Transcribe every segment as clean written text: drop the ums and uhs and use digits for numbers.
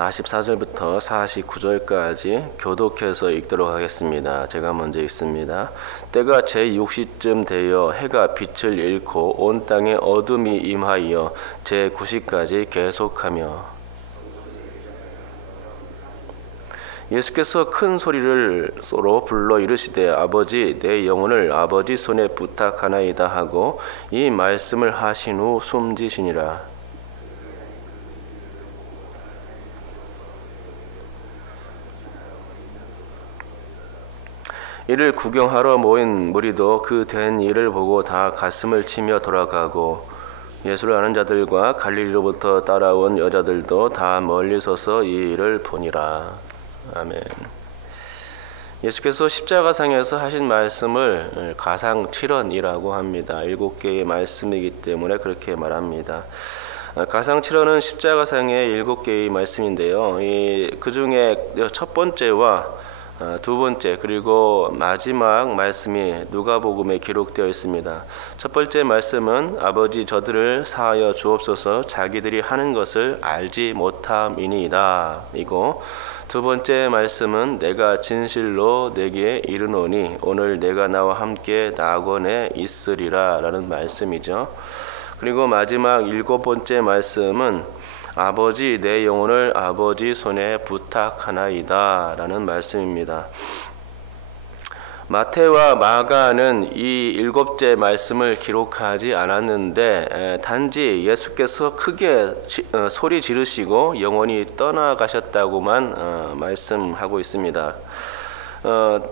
44절부터 49절까지 교독해서 읽도록 하겠습니다. 제가 먼저 읽습니다. 때가 제6시쯤 되어 해가 빛을 잃고 온 땅에 어둠이 임하여 제9시까지 계속하며 예수께서 큰 소리로 불러 이르시되 아버지 내 영혼을 아버지 손에 부탁하나이다 하고 이 말씀을 하신 후 숨지시니라. 이를 구경하러 모인 무리도 그 된 일을 보고 다 가슴을 치며 돌아가고 예수를 아는 자들과 갈릴리로부터 따라온 여자들도 다 멀리 서서 이 일을 보니라. 아멘. 예수께서 십자가상에서 하신 말씀을 가상칠언이라고 합니다. 7개의 말씀이기 때문에 그렇게 말합니다. 가상칠언은 십자가상의 7개의 말씀인데요. 그 중에 첫 번째와 두 번째 그리고 마지막 말씀이 누가복음에 기록되어 있습니다. 첫 번째 말씀은 아버지 저들을 사하여 주옵소서 자기들이 하는 것을 알지 못함이니이다. 이고 두 번째 말씀은 내가 진실로 내게 이르노니 오늘 내가 나와 함께 낙원에 있으리라 라는 말씀이죠. 그리고 마지막 7번째 말씀은 아버지 내 영혼을 아버지 손에 부탁하나이다 라는 말씀입니다. 마태와 마가는 이 7째 말씀을 기록하지 않았는데 단지 예수께서 크게 소리 지르시고 영혼이 떠나가셨다고만 말씀하고 있습니다.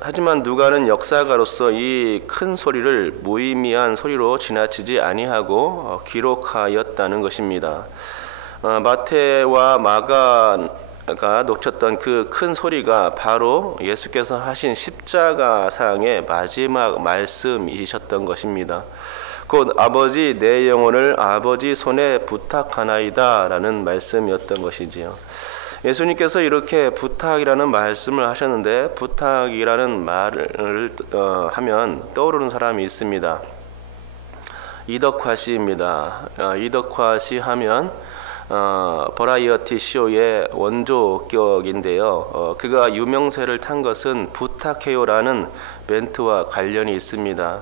하지만 누가는 역사가로서 이 큰 소리를 무의미한 소리로 지나치지 아니하고 기록하였다는 것입니다. 마태와 마가가 놓쳤던 그 큰 소리가 바로 예수께서 하신 십자가상의 마지막 말씀이셨던 것입니다. 곧 아버지 내 영혼을 아버지 손에 부탁하나이다 라는 말씀이었던 것이지요. 예수님께서 이렇게 부탁이라는 말씀을 하셨는데 부탁이라는 말을 하면 떠오르는 사람이 있습니다. 이덕화 씨입니다. 이덕화 씨 하면 버라이어티 쇼의 원조격인데요. 그가 유명세를 탄 것은 부탁해요라는 멘트와 관련이 있습니다.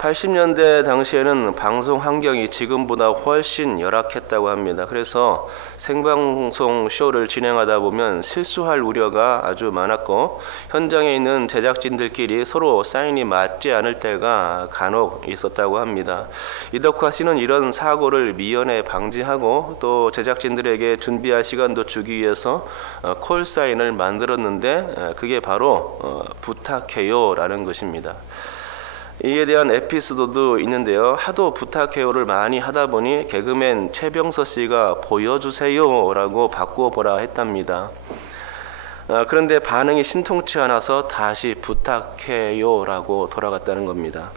80년대 당시에는 방송 환경이 지금보다 훨씬 열악했다고 합니다. 그래서 생방송 쇼를 진행하다 보면 실수할 우려가 아주 많았고 현장에 있는 제작진들끼리 서로 사인이 맞지 않을 때가 간혹 있었다고 합니다. 이덕화 씨는 이런 사고를 미연에 방지하고 또 제작진들에게 준비할 시간도 주기 위해서 콜 사인을 만들었는데 그게 바로 부탁해요라는 것입니다. 이에 대한 에피소드도 있는데요. 하도 부탁해요를 많이 하다 보니 개그맨 최병서 씨가 보여주세요라고 바꿔보라 했답니다. 그런데 반응이 신통치 않아서 다시 부탁해요라고 돌아갔다는 겁니다.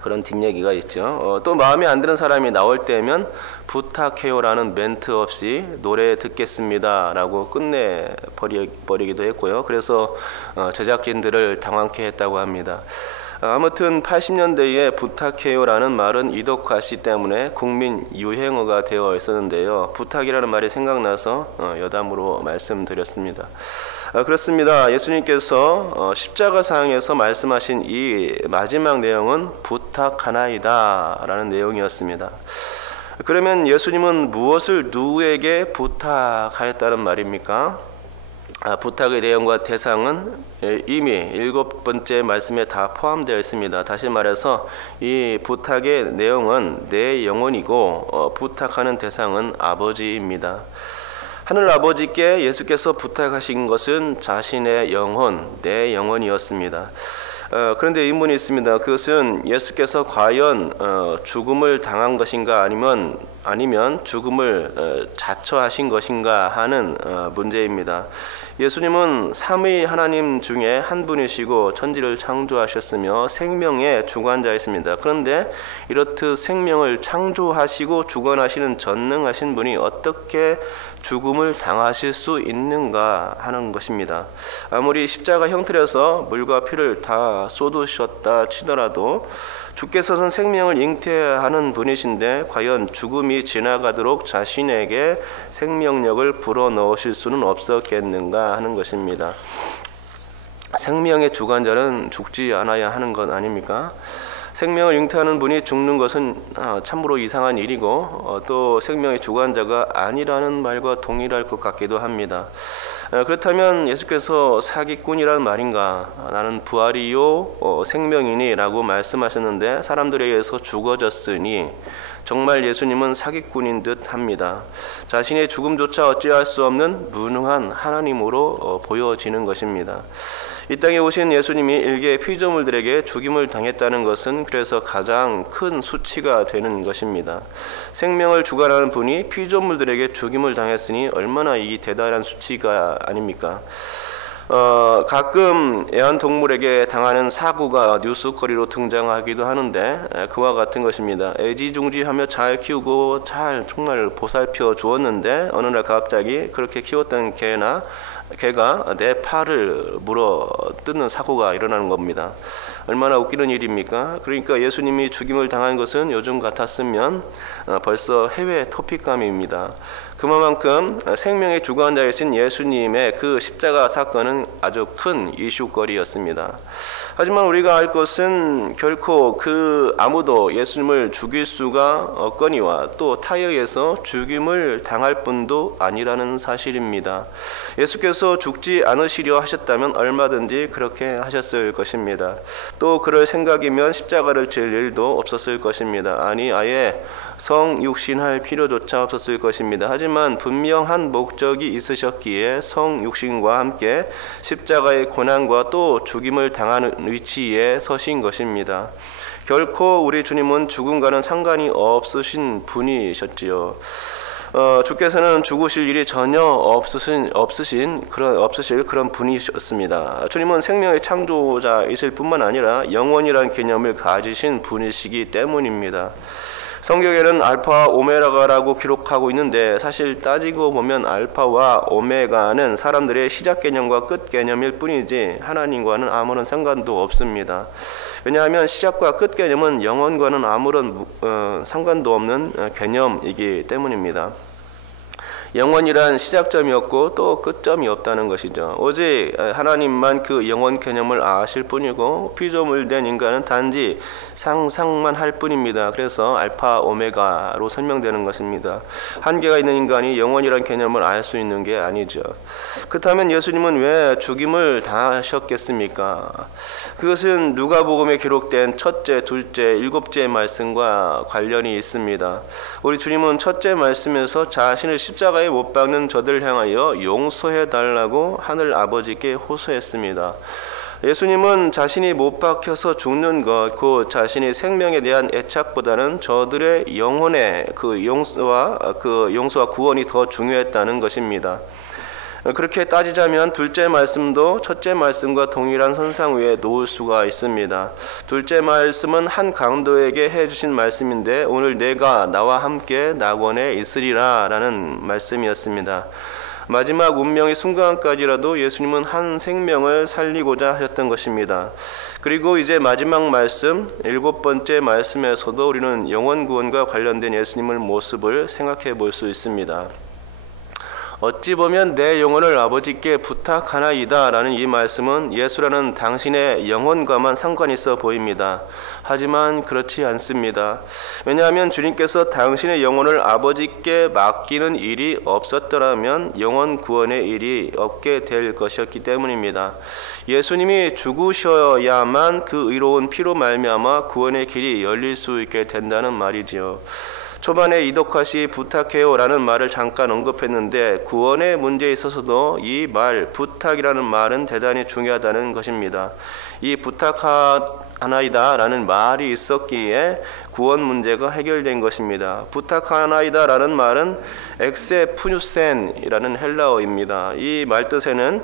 그런 뒷얘기가 있죠. 또 마음에 안 드는 사람이 나올 때면 부탁해요라는 멘트 없이 노래 듣겠습니다 라고 끝내버리기도 했고요. 그래서 제작진들을 당황케 했다고 합니다. 아무튼 80년대에 부탁해요라는 말은 이덕화 씨 때문에 국민 유행어가 되어 있었는데요. 부탁이라는 말이 생각나서 여담으로 말씀드렸습니다. 그렇습니다. 예수님께서 십자가상에서 말씀하신 이 마지막 내용은 부탁하나이다 라는 내용이었습니다. 그러면 예수님은 무엇을 누구에게 부탁하였다는 말입니까? 부탁의 내용과 대상은 이미 7번째 말씀에 다 포함되어 있습니다. 다시 말해서 이 부탁의 내용은 내 영혼이고 부탁하는 대상은 아버지입니다. 하늘 아버지께 예수께서 부탁하신 것은 자신의 영혼, 내 영혼이었습니다. 그런데 의문이 있습니다. 그것은 예수께서 과연 죽음을 당한 것인가 아니면 죽음을 자처하신 것인가 하는 문제입니다. 예수님은 삼위 하나님 중에 한 분이시고 천지를 창조하셨으며 생명의 주관자이십니다. 그런데 이렇듯 생명을 창조하시고 주관하시는 전능하신 분이 어떻게 죽음을 당하실 수 있는가 하는 것입니다. 아무리 십자가 형틀에서 물과 피를 다 쏟으셨다 치더라도 주께서는 생명을 잉태하는 분이신데 과연 죽음이 지나가도록 자신에게 생명력을 불어넣으실 수는 없었겠는가 하는 것입니다. 생명의 주관자는 죽지 않아야 하는 것 아닙니까? 생명을 잉태하는 분이 죽는 것은 참으로 이상한 일이고 또 생명의 주관자가 아니라는 말과 동일할 것 같기도 합니다. 그렇다면 예수께서 사기꾼이란 말인가? 나는 부활이요 생명이니 라고 말씀하셨는데 사람들에 의해서 죽어졌으니 정말 예수님은 사기꾼인 듯 합니다. 자신의 죽음조차 어찌할 수 없는 무능한 하나님으로 보여지는 것입니다. 이 땅에 오신 예수님이 일개 피조물들에게 죽임을 당했다는 것은 그래서 가장 큰 수치가 되는 것입니다. 생명을 주관하는 분이 피조물들에게 죽임을 당했으니 얼마나 이 대단한 수치가 아닙니까? 가끔 애완동물에게 당하는 사고가 뉴스거리로 등장하기도 하는데 그와 같은 것입니다. 애지중지하며 잘 키우고 잘 정말 보살펴 주었는데 어느 날 갑자기 그렇게 키웠던 개가 내 팔을 물어 뜯는 사고가 일어나는 겁니다. 얼마나 웃기는 일입니까? 그러니까 예수님이 죽임을 당한 것은 요즘 같았으면 벌써 해외 토픽감입니다. 그만큼 생명의 주관자이신 예수님의 그 십자가 사건은 아주 큰 이슈거리였습니다. 하지만 우리가 알 것은 결코 그 아무도 예수님을 죽일 수가 없거니와 또 타의에서 죽임을 당할 뿐도 아니라는 사실입니다. 예수께서 죽지 않으시려 하셨다면 얼마든지 그렇게 하셨을 것입니다. 또 그럴 생각이면 십자가를 질 일도 없었을 것입니다. 아니 아예 성육신할 필요조차 없었을 것입니다. 하지만 분명한 목적이 있으셨기에 성육신과 함께 십자가의 고난과 또 죽임을 당하는 위치에 서신 것입니다. 결코 우리 주님은 죽음과는 상관이 없으신 분이셨지요. 주께서는 죽으실 일이 전혀 없으실 그런 분이셨습니다. 주님은 생명의 창조자이실 뿐만 아니라 영원이라는 개념을 가지신 분이시기 때문입니다. 성경에는 알파와 오메가라고 기록하고 있는데 사실 따지고 보면 알파와 오메가는 사람들의 시작 개념과 끝 개념일 뿐이지 하나님과는 아무런 상관도 없습니다. 왜냐하면 시작과 끝 개념은 영원과는 아무런 상관도 없는 개념이기 때문입니다. 영원이란 시작점이 없고 또 끝점이 없다는 것이죠. 오직 하나님만 그 영원 개념을 아실 뿐이고 피조물 된 인간은 단지 상상만 할 뿐입니다. 그래서 알파 오메가로 설명되는 것입니다. 한계가 있는 인간이 영원이란 개념을 알 수 있는 게 아니죠. 그렇다면 예수님은 왜 죽임을 당하셨겠습니까? 그것은 누가복음에 기록된 첫째, 둘째, 일곱째 말씀과 관련이 있습니다. 우리 주님은 첫째 말씀에서 자신을 십자가에 못 박는 저들을 향하여 용서해 달라고 하늘 아버지께 호소했습니다. 예수님은 자신이 못 박혀서 죽는 것, 그 자신의 생명에 대한 애착보다는 저들의 영혼의 그 용서와 구원이 더 중요했다는 것입니다. 그렇게 따지자면 둘째 말씀도 첫째 말씀과 동일한 선상 위에 놓을 수가 있습니다. 둘째 말씀은 한 강도에게 해주신 말씀인데 오늘 내가 나와 함께 낙원에 있으리라 라는 말씀이었습니다. 마지막 운명의 순간까지라도 예수님은 한 생명을 살리고자 하셨던 것입니다. 그리고 이제 마지막 말씀, 일곱 번째 말씀에서도 우리는 영원 구원과 관련된 예수님의 모습을 생각해 볼 수 있습니다. 어찌 보면 내 영혼을 아버지께 부탁하나이다 라는 이 말씀은 예수라는 당신의 영혼과만 상관이 있어 보입니다. 하지만 그렇지 않습니다. 왜냐하면 주님께서 당신의 영혼을 아버지께 맡기는 일이 없었더라면 영혼 구원의 일이 없게 될 것이었기 때문입니다. 예수님이 죽으셔야만 그 의로운 피로 말미암아 구원의 길이 열릴 수 있게 된다는 말이지요. 초반에 이덕화시 부탁해요 라는 말을 잠깐 언급했는데 구원의 문제에 있어서도 이 말 부탁이라는 말은 대단히 중요하다는 것입니다. 이 부탁하나이다 라는 말이 있었기에 구원 문제가 해결된 것입니다. 부탁하나이다라는 말은 엑세푸뉴센이라는 헬라어입니다. 이 말 뜻에는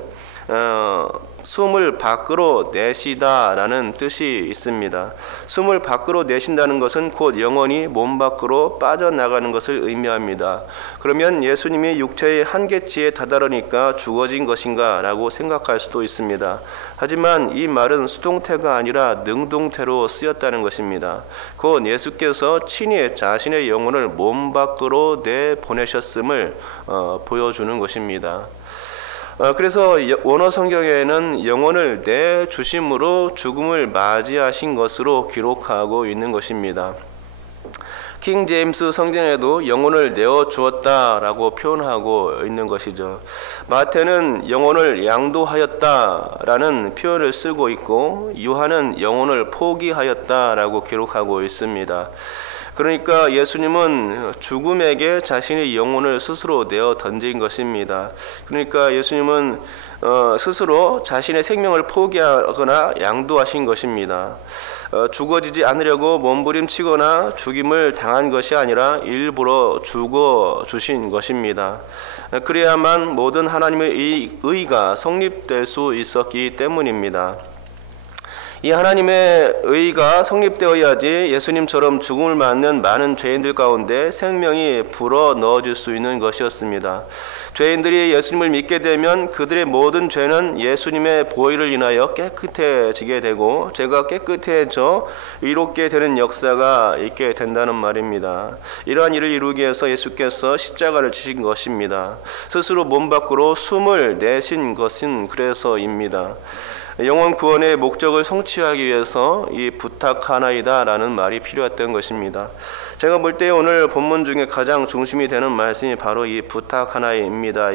숨을 밖으로 내시다라는 뜻이 있습니다. 숨을 밖으로 내신다는 것은 곧 영혼이 몸 밖으로 빠져나가는 것을 의미합니다. 그러면 예수님이 육체의 한계치에 다다르니까 죽어진 것인가 라고 생각할 수도 있습니다. 하지만 이 말은 수동태가 아니라 능동태로 쓰였다는 것입니다. 곧 예수께서 친히 자신의 영혼을 몸 밖으로 내보내셨음을 보여주는 것입니다. 그래서 원어 성경에는 영혼을 내주심으로 죽음을 맞이하신 것으로 기록하고 있는 것입니다. 킹 제임스 성경에도 영혼을 내어 주었다라고 표현하고 있는 것이죠. 마태는 영혼을 양도하였다라는 표현을 쓰고 있고 요한은 영혼을 포기하였다라고 기록하고 있습니다. 그러니까 예수님은 죽음에게 자신의 영혼을 스스로 내어 던진 것입니다. 그러니까 예수님은 스스로 자신의 생명을 포기하거나 양도하신 것입니다. 죽어지지 않으려고 몸부림치거나 죽임을 당한 것이 아니라 일부러 죽어 주신 것입니다. 그래야만 모든 하나님의 의가 성립될 수 있었기 때문입니다. 이 하나님의 의가 성립되어야지 예수님처럼 죽음을 맞는 많은 죄인들 가운데 생명이 불어 넣어질 수 있는 것이었습니다. 죄인들이 예수님을 믿게 되면 그들의 모든 죄는 예수님의 보혈을 인하여 깨끗해지게 되고 죄가 깨끗해져 의롭게 되는 역사가 있게 된다는 말입니다. 이러한 일을 이루기 위해서 예수께서 십자가를 지신 것입니다. 스스로 몸 밖으로 숨을 내신 것은 그래서입니다. 영혼 구원의 목적을 성취하기 위해서 이 부탁하나이다 라는 말이 필요했던 것입니다. 제가 볼 때 오늘 본문 중에 가장 중심이 되는 말씀이 바로 이 부탁하나이입니다.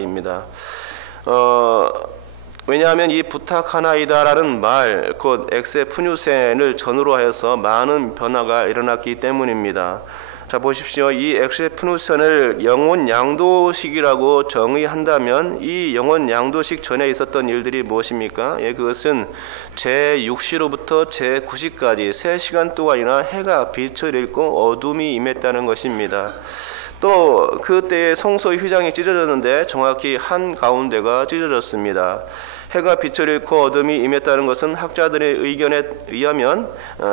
왜냐하면 이 부탁하나이다 라는 말, 곧 엑세푸뉴센을 전후로 해서 많은 변화가 일어났기 때문입니다. 자, 보십시오. 이 엑세푸누선을 영혼 양도식이라고 정의한다면 이 영혼 양도식 전에 있었던 일들이 무엇입니까? 그것은 제6시로부터 제9시까지 3시간 동안이나 해가 빛을 잃고 어둠이 임했다는 것입니다. 또 그때의 성소의 휘장이 찢어졌는데 정확히 한 가운데가 찢어졌습니다. 해가 빛을 잃고 어둠이 임했다는 것은 학자들의 의견에 의하면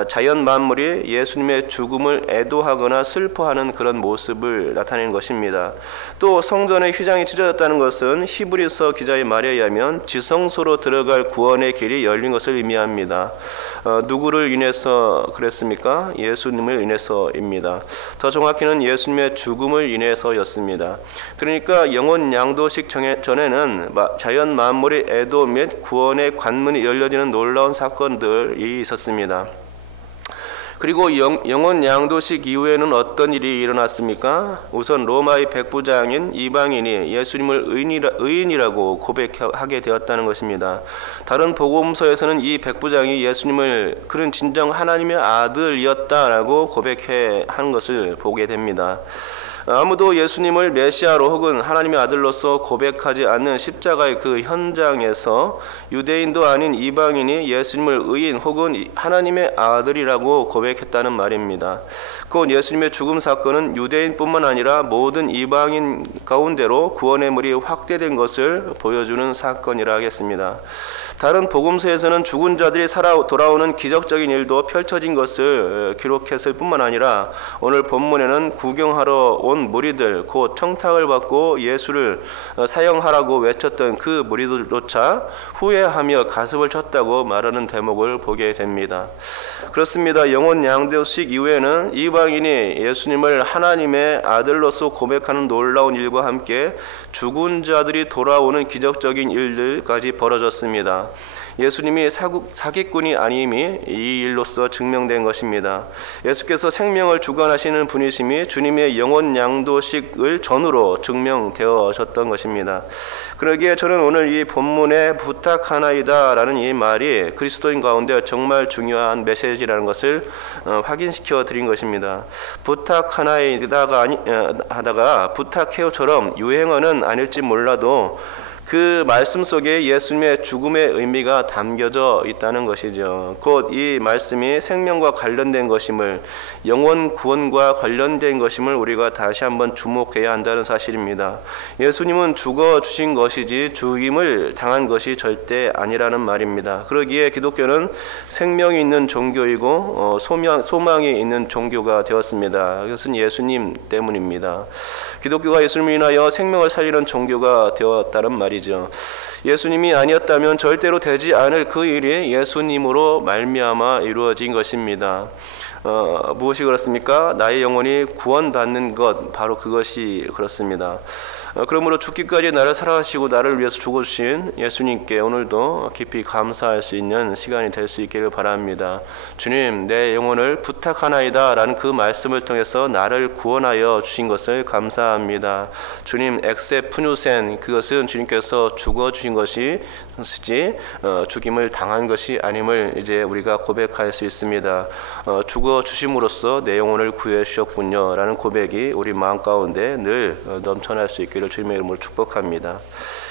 자연 만물이 예수님의 죽음을 애도하거나 슬퍼하는 그런 모습을 나타내는 것입니다. 또 성전의 휘장이 찢어졌다는 것은 히브리서 기자의 말에 의하면 지성소로 들어갈 구원의 길이 열린 것을 의미합니다. 누구를 인해서 그랬습니까? 예수님을 인해서입니다. 더 정확히는 예수님의 죽음을 인해서였습니다. 그러니까 영혼 양도식 전에는 자연 만물의 애도 및 구원의 관문이 열려지는 놀라운 사건들이 있었습니다. 그리고 영혼 양도식 이후에는 어떤 일이 일어났습니까? 우선 로마의 백부장인 이방인이 예수님을 의인이라고 고백하게 되었다는 것입니다. 다른 복음서에서는 이 백부장이 예수님을 그는 진정 하나님의 아들이었다라고 고백한 것을 보게 됩니다. 아무도 예수님을 메시아로 혹은 하나님의 아들로서 고백하지 않는 십자가의 그 현장에서 유대인도 아닌 이방인이 예수님을 의인 혹은 하나님의 아들이라고 고백했다는 말입니다. 곧 예수님의 죽음 사건은 유대인뿐만 아니라 모든 이방인 가운데로 구원의 물이 확대된 것을 보여주는 사건이라 하겠습니다. 다른 복음서에서는 죽은 자들이 살아 돌아오는 기적적인 일도 펼쳐진 것을 기록했을 뿐만 아니라 오늘 본문에는 구경하러 온 무리들, 곧 청탁을 받고 예수를 사형하라고 외쳤던 그 무리들조차 후회하며 가슴을 쳤다고 말하는 대목을 보게 됩니다. 그렇습니다. 영혼 양도식 이후에는 이방인이 예수님을 하나님의 아들로서 고백하는 놀라운 일과 함께 죽은 자들이 돌아오는 기적적인 일들까지 벌어졌습니다. 예수님이 사기꾼이 아님이 이 일로서 증명된 것입니다. 예수께서 생명을 주관하시는 분이심이 주님의 영혼 양도식을 전후로 증명되어졌던 것입니다. 그러기에 저는 오늘 이 본문의 부탁하나이다 라는 이 말이 그리스도인 가운데 정말 중요한 메시지라는 것을 확인시켜 드린 것입니다. 부탁하나이다가 하다가 부탁해요처럼 유행어는 아닐지 몰라도 그 말씀 속에 예수님의 죽음의 의미가 담겨져 있다는 것이죠. 곧 이 말씀이 생명과 관련된 것임을, 영원 구원과 관련된 것임을 우리가 다시 한번 주목해야 한다는 사실입니다. 예수님은 죽어 주신 것이지 죽임을 당한 것이 절대 아니라는 말입니다. 그러기에 기독교는 생명이 있는 종교이고 소망이 있는 종교가 되었습니다. 그것은 예수님 때문입니다. 기독교가 예수님을 인하여 생명을 살리는 종교가 되었다는 말이죠. 예수님이 아니었다면 절대로 되지 않을 그 일이 예수님으로 말미암아 이루어진 것입니다. 무엇이 그렇습니까? 나의 영혼이 구원받는 것, 바로 그것이 그렇습니다. 그러므로 죽기까지 나를 사랑하시고 나를 위해서 죽어주신 예수님께 오늘도 깊이 감사할 수 있는 시간이 될 수 있기를 바랍니다. 주님, 내 영혼을 부탁하나이다 라는 그 말씀을 통해서 나를 구원하여 주신 것을 감사합니다. 주님, 엑세푸누센, 그것은 주님께서 죽어주신 것이지 죽임을 당한 것이 아님을 이제 우리가 고백할 수 있습니다. 죽어주심으로써 내 영혼을 구해 주셨군요 라는 고백이 우리 마음 가운데 늘 넘쳐날 수 있기를 주님의 이름으로 축복합니다.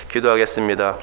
기도하겠습니다.